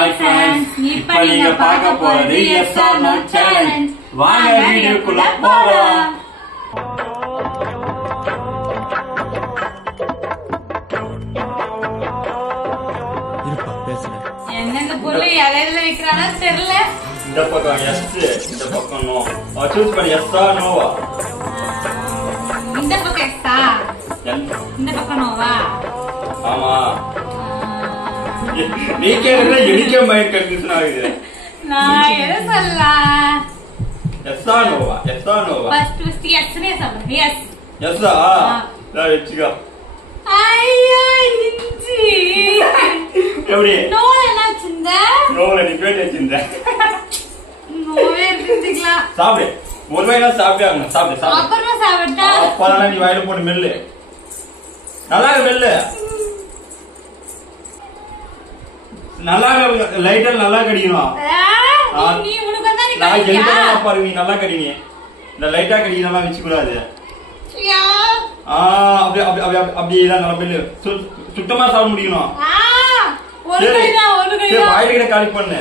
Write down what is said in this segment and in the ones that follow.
Hi friends, இப்ப நீங்க பார்க்க போறது yes or no challenge. வாங்க வீடியோக்குள்ள போலாம். இருப்பா பேசுறேன். என்னங்க பொருளை இலையில வைக்கறானோ தெரியல. இந்த பக்கம் yes, இந்த பக்கம் no. சூஸ் பண்ணி yes or no. இந்த பக்கம் எக்ஸா? இந்த பக்கம் நோவா? ஆமா. நீ கேக்குற எனக்கு மைண்ட் கன்ஃபியூஷன் ஆகுது. நான் என்ன சொல்லலாம்? yes or no? yes or no? First yes னே சொல்லுங்க. yes. yes ஆ? நான் வெச்சுக்கோ. ஐயா இஞ்சி. எப்படி? நோல என்ன சிந்த? நோல நீ பேட் வச்சிருந்த. நோவே இருந்துக்கலாம். சாப்பிடு. ஒரு வேளை சாப்பிடுங்க. சாப்பிடு. அப்புறமா சாப்பிட்டா? அப்பதான் நீ வாயில போட்டு மெல்லு. நல்லா மெல்லு. நல்லா லைட்டா நல்லா கடிக்கணும். நீ உனக்கு வந்தா நீ நான் கடியா? எதுக்கு பாரு நீ நல்லா கடிங்க. இந்த லைட்டா கடிக்க நல்லா வெச்சு கூடாது. யா. அப்படியே நல்லா மெல்லு. சுத்தமா சாப்பிட முடியணும். ஒரு கைடா. சரி வாயில கிட்ட காலி பண்ணு.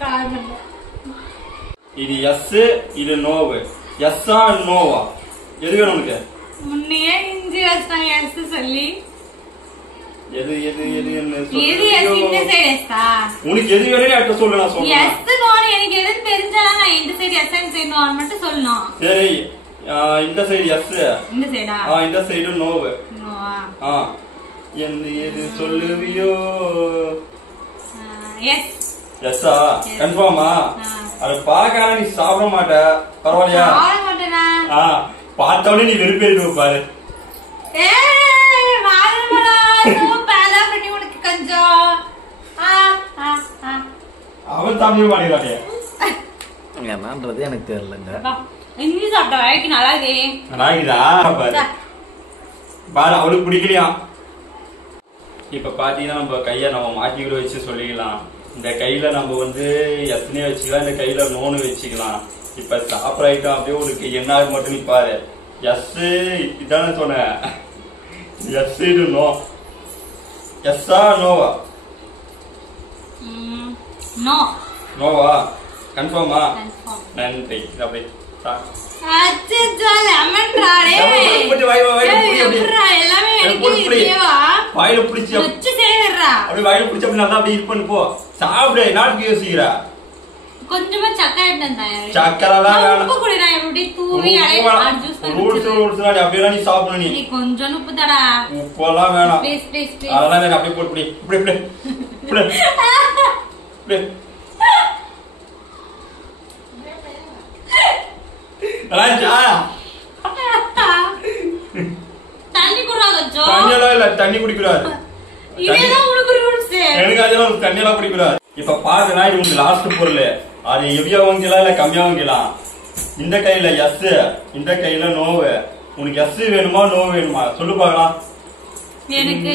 காலி பண்ணு. இது எஸ் இது நோவு. எஸ்ஸா நோவா? எது வேணும் உனக்கு? முன்னையே இஞ்சி வச்சாங்க எஸ் சொல்லி. எது எது எது என்ன எது எஸ் இந்த சைடு எஸ்ஸா? உனக்கு எது வேணும் அடுத்து சொல்லு நான் சொல்றேன். எஸ் நோ எனக்கு எது தெரிஞ்சா நான் இந்த side yes and side no மட்டும் சொல்லணும். சரி இந்த சைடு எஸ். இந்த சைடா? இந்த சைடு நோவு. நோவா? எது சொல்லுவியோ? எஸ். எஸ்ஸா? கன்ஃபார்மா? அது பாக்காம நீ சாப்பிட மாட்ட. பரவாயில்லையா? சாப்பிட மாட்டேனா? பார்த்தவனே நீ வெறுப்பேறிடுவ பாரு. ஏய் வாங்கடா சூப்பரா பண்ணி உனக்கு கொஞ்சம். அவன் சாப்பிட மாட்டேங்கிறானே. என்னன்றது எனக்கு தெரியலங்க. இஞ்சி சாப்பிட்ட வரைக்கும் நல்லா இருக்கே. நாய்க்குதா பாரு. பாரு அவளுக்கு பிடிக்கலையா? இப்ப பாத்தீங்கன்னா நம்ம கைய நம்ம மாத்தி கூட வச்சு சொல்லிக்கலாம். இந்த கையில நம்ம வந்து எத்தனையோ வச்சுக்கலாம், இந்த கையில நோனு வச்சுக்கலாம். இப்ப சாப்பிட ஐட்டம் அப்படியே உனக்கு என்ன மட்டும் நீ பாரு. எஸ் இதானே சொன்னேன். எஸ் இது நோ. எஸ்ஸா நோவா? நோ. நோவா? கன்ஃபார்மா? கன்ஃபார்ம். நன்றி. அப்படி அச்சச்சோ லெமன் ராடே. எல்லாமே எனக்கு இல்லையவா? வாயில பிடிச்சி வச்சு சேரறா. அப்படி வாயில பிடிச்சி அப்படி நல்லா அப்படி இது பண்ணு போ. சாப்பிடு. நாட்டுக்கு யோசிக்கிறா. கொஞ்சமா சக்கரை எடுத்துட்டாயா? சக்கரைலாம் வேணாம். உப்பு குடிடா இப்படி தூவி அரை ஜூஸ் பண்ணி. ரூல்ஸ் அப்படியே நீ சாப்பிடணும். நீ கொஞ்சம் உப்பு தடா. உப்பெல்லாம் வேணாம். Please please please. அதெல்லாம் வேணாம். அப்படியே போட்டு இப்படி இப்படி இப்படி இப்படி ராஜா தண்ணி குடிறாங்க ஜோ. தண்ணியெல்லாம் இல்ல. தண்ணி குடிக்கூடாது. இதெல்லாம் உனக்கு ரூல்ஸ். எனக்கு அதெல்லாம் தண்ணியெல்லாம் குடிக்கூடாது. இப்ப பாருனா இது உங்களுக்கு லாஸ்ட் பொருள். அது எவ்வளவு வாங்கலாம் இல்ல கம்மியா வாங்கலாம். இந்த கையில எஸ், இந்த கையில நோவு. உனக்கு எஸ் வேணுமா நோ வேணுமா சொல்லு பாக்கலாம். எனக்கு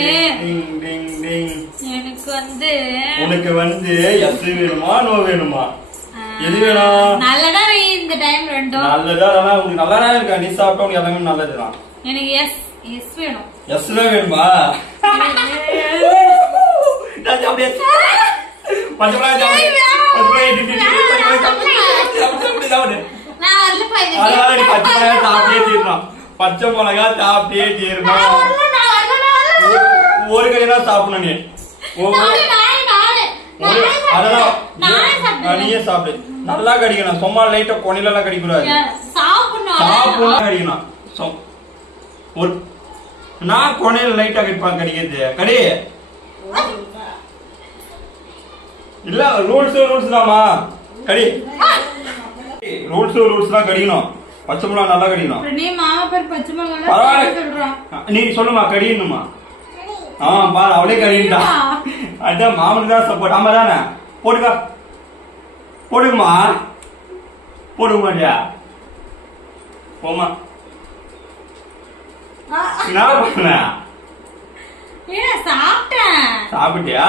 உனக்கு வந்து எஸ் வேணுமா நோ வேணுமா? எது வேணும்? நல்லதா இந்த டைம் ரெண்டும் நல்லதா. உனக்கு நல்லதா இருக்கா? நீ சாப்பிட்டா உனக்கு எல்லாமே நல்லதுதான். எனக்கு எஸ் எஸ் வேணும். எஸ் தான் வேணுமா? பச்சை மிளகா சாப்பிட்டே தீரணும். ஒரு கைதான் சாப்பிடணும். நீ நீயே சாப்பிடு. நல்லா கடிக்கணும். சும்மா லைட்டா கொனையில எல்லாம் கடிக்கூடாது. சாப்பிடணும் கடிக்கணும். நான் கொனையில லைட்டா கடிப்பாங்க. கடிக்கிறது கடி இல்ல. ரூல்ஸ் தாமா. கடி ரூல்ஸ் தான் கடிக்கணும். பச்சை மிளகா நல்லா கடிக்கணும். நீ சொல்லுமா கடிக்கணுமா? பாரு அவளே கடிக்கிட்டா. அதான் மாமனுக்கு தான் சப்போர்ட். ஆமா தானே? போட்டுக்கா. போடுமா? போடுக்க மாட்டியா? போமா. என்ன பண்ண? சாப்பிட்டியா?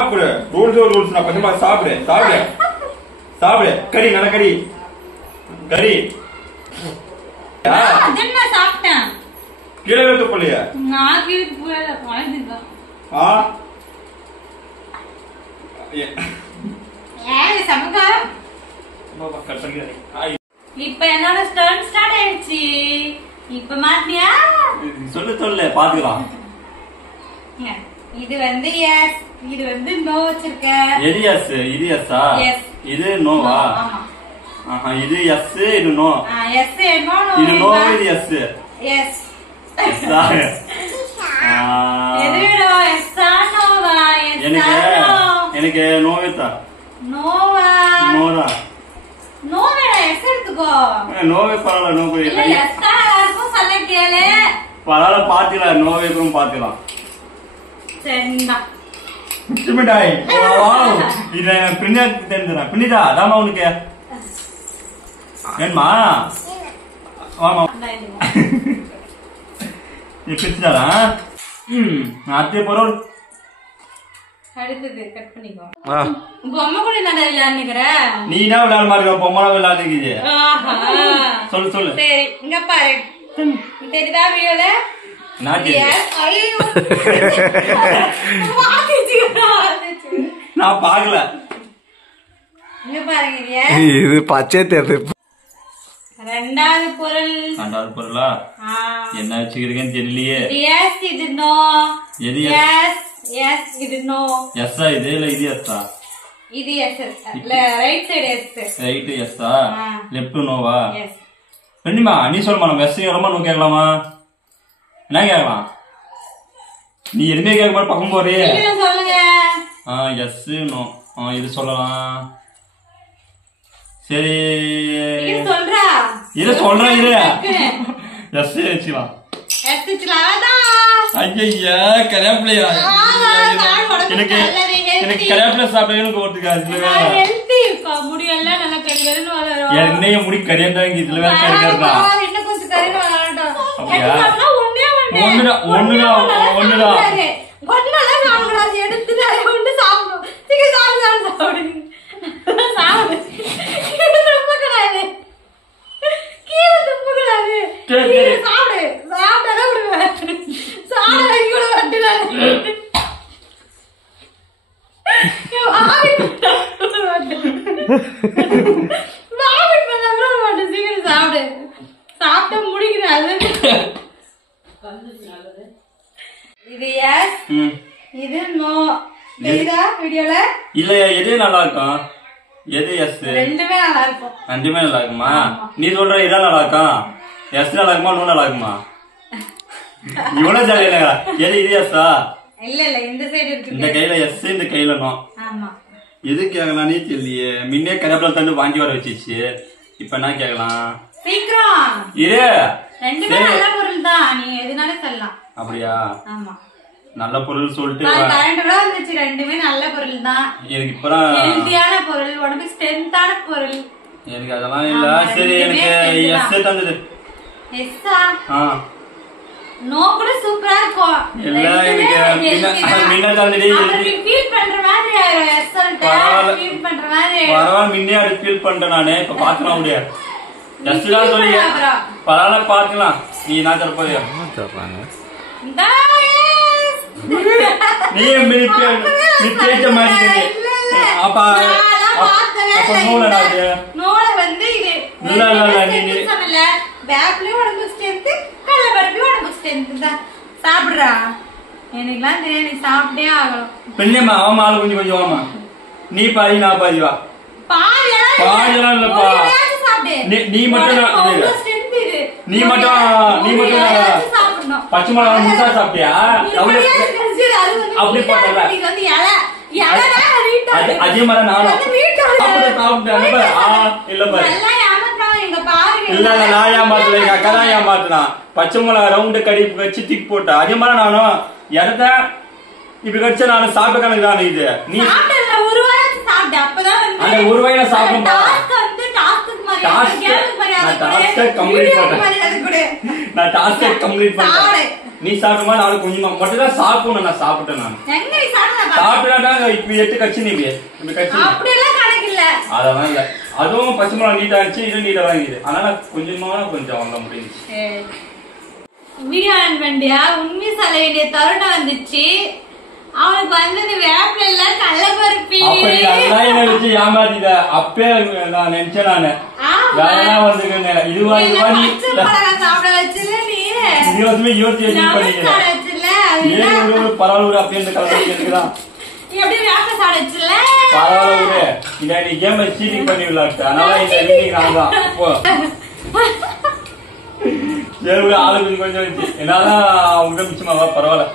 சாப்பிடு. ரூல்ஸ் நான் கொஞ்சமா சாப்பிடு. சாப்பிடு சாப்பிடு. கடி நல்லா கடி. கடி சாப்பிட்டேன். கீழே வைக்க போலியா? நான் கீழே போயல. இப்ப என்னோட ஸ்டார்ட் ஆயிடுச்சு. இப்ப மாத்தியா சொல்லு பாத்துக்கலாம். இது வந்து எஸ், இது வந்து நோ வச்சிருக்க. எது எஸ்? இது எஸ்ஸா? எஸ். இது நோவா? ஆமா. இது எஸ், இது நோ. Yes no no. இது நோ, இது எஸ். எஸ். எஸ்ஸா? எது வேணும்? எஸ்ஸா நோவா? எனக்கு நோவேதா. நோவா? நோதா. நோ வேணா, எஸ் எடுத்துக்கோ. நோவே பரவாயில்ல, நோ போய். இல்ல எஸ் தான் எல்லாருக்கும் சொல்ல கேளு. பரவாயில்ல பாத்துக்கலாம், நோவேக்கும் பாத்துக்கலாம். சரிடா. மிட்டாய். வாவ். இது பின்னா தெரிஞ்சறா. பின்னிடா, அதாமா உனக்கு. ஏன்மா? வாமா. நீ பிடிச்சடா. அதே பொருள். அடுத்தது கட் பண்ணிக்கோ. பொம்மை கூட நடல நிக்கிற. நீ என்ன விளையாட மாதிரி பொம்மை விளையாடுறீங்க. சொல்லு. சரி, இங்க பாரு. தெரியுதா வீடியோல? நான் பாக்கல. இங்க பாருங்க. இது பச்சை தேர்வு. ரெண்டாவது பொருளா? என்ன வச்சுக்கிறீங்கன்னு தெரியலையே. எஸ், இது நோ. எது எஸ்? எஸ், இது நோ. எஸ்ஸா இது? இல்ல இது எஸ்ஸா? இது yes. Right side yes. Right எஸ்ஸா? லெஃப்ட் நோவா? எஸ். ரெண்டுமா நீ சொல்லுமா, நம்ம எஸ் கேட்கலாமா நோ கேட்கலாமா? என்ன கேட்கலாம்? நீ எதுவுமே கேட்க மாதிரி பக்கம் போறே. சொல்லுங்க. Yes no. இது சொல்லலாம். சரி சொல்றா. இது சொல்றேன். இது எஸ் வச்சுக்கலாம். ஐயா கரியாப்பிள்ளையா? எனக்கு கரியாப்பிள்ளை சாப்பிட்டா எனக்கு ஒத்துக்காது. என்னைய முடி கரியாண்டாங்க. இதுல வேற கரியாண்டா. ஒண்ணுதான். சாப்பிட்ட முடிக்கிறாரு. இது எஸ், இது நோ. தெரியுதா வீடியோல? இல்ல எது நல்லா இருக்கும்? எது எஸ்? ரெண்டுமே நல்லா இருக்கும். ரெண்டுமே நல்லா இருக்குமா? நீ சொல்ற இதான் நல்லா இருக்கும். எஸ் நல்லா இருக்குமா நோ நல்லா இருக்குமா? இவ்வளவு ஜாலியா எது? இது எஸ்ஸா? இல்ல இந்த சைடு இருக்கு. இந்த கையில எஸ், இந்த கையில நோ. ஆமா. எது கேட்கலாம் நீ தெரியலையே. முன்னே கருவேப்பிலை தண்டு வாங்கி வர வச்சிச்சு. இப்ப என்ன கேட்கலாம்? சீக்கிரம் இரு. ரெண்டுமே நல்ல பொருள் தான், நீ எதுனாலும் சொல்லலாம். அப்படியா? ஆமா, நல்ல பொருள் சொல்லிட்டு 12 ரூபா வந்துச்சு. ரெண்டுமே நல்ல பொருள் தான். எனக்கு இப்பதான் ஹெல்தியான பொருள், உடம்பு ஸ்ட்ரென்த்தான பொருள். எனக்கு அதெல்லாம் இல்ல. சரி எனக்கு எஸ் தந்துடு. எஸ்ஸா? நோ கூட சூப்பரா இருக்கும். இல்ல எனக்கு மின்ன தந்துடு. ஃபீல் பண்ற மாதிரி எஸ் சொல்லிட்டு ஃபீல் பண்ற மாதிரி. பரவாயில்ல, முன்னே அது ஃபீல் பண்றேன் நானே. இப்ப பாத்துக்கலாம் முடியாது. ஜஸ்ட் தான் சொல்லி பரவாயில்ல பாத்துக்கலாம். நீ என்ன தரப்போறியா? நீ பேச்ச மாதிரி அப்ப நூல நூல வந்து இது இல்ல நீ பேக்லயும் உடம்பு ஸ்ட்ரென்த், கடலைப்பருப்பு உடம்பு ஸ்ட்ரென்த் தான். சாப்பிடுறா, எனக்குலாம் தெரியும், நீ சாப்பிட்டே ஆகணும். பெண்ணேமா ஆமா, ஆளு கொஞ்சம் கொஞ்சம் வாமா. நீ பாதி நான் பாதி வா. பாதியெல்லாம் இல்லப்பா. நீ மட்டும் நீ மட்டும் பச்சை மிளகா முட்டா சாப்பிட்டியா? அப்படி போட்டல அதே மாதிரி நானும் இல்ல பாரு. இல்ல நான் ஏமாத்தல, எங்க அக்கா தான் ஏமாத்தினா. பச்சை மிளகா ரவுண்டு கடி வச்சு திக் போட்டா. அதே மாதிரி நானும் இடத்த இப்ப கடிச்ச நானும் சாப்பிட்ட கணக்கு தானே இது. நீ அந்த ஒரு வயல சாப்பிடும் நான் டாஸ்க் கம்ப்ளீட் பண்ணேன். நீ சாப்பிடுமா? நாளைக்கு கொஞ்சமா மட்டும் தான் சாப்பிடணும். நான் சாப்பிட்டேன். நான் சாப்பிட்டா இப்ப 8 கட்சி நீ இப்படி கட்சி அதெல்லாம் இல்ல. அதுவும் பச்சை மிளகா நீட்டா இருந்துச்சு, இது நீட்டா வாங்கிது. அதனால கொஞ்சமா கொஞ்சம் வாங்க முடிஞ்சிச்சு. உண்மை சொல்ல வேண்டிய தருணம் வந்துச்சு. அவனுக்கு வந்தது வேப்பில இல்ல கடலைப்பருப்பு. நல்லா என்ன வச்சு ஏமாத்திட்ட. அப்பே நான் நினைச்சேன் நானு வேலையா வந்துருக்கேங்க. இதுவா நீ சாப்பிட வச்சுல நீ இருபதுமே 28 பண்ணிக்கிறேன். ஒரு பரவாயில்ல அப்படி இந்த கலந்து இருக்குதான் பரவாயில்ல. இந்த நீ கேம் சீட்டிங் பண்ணி விளையாட்டு. அதனால இந்த வீட்டுக்கு நான் தான் சரி ஆளுக்கு கொஞ்சம் வச்சு என்னாதான் அவங்க மிச்சமாவா பரவாயில்ல.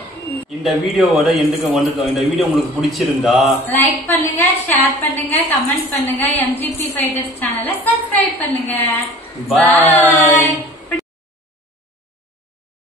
இந்த வீடியோவோட எதுக்கு வந்துட்டோம். இந்த வீடியோ உங்களுக்கு பிடிச்சிருந்தா லைக் பண்ணுங்க, ஷேர் பண்ணுங்க, கமெண்ட் பண்ணுங்க, MGP Fighters சேனலை சப்ஸ்கிரைப் பண்ணுங்க. பாய்.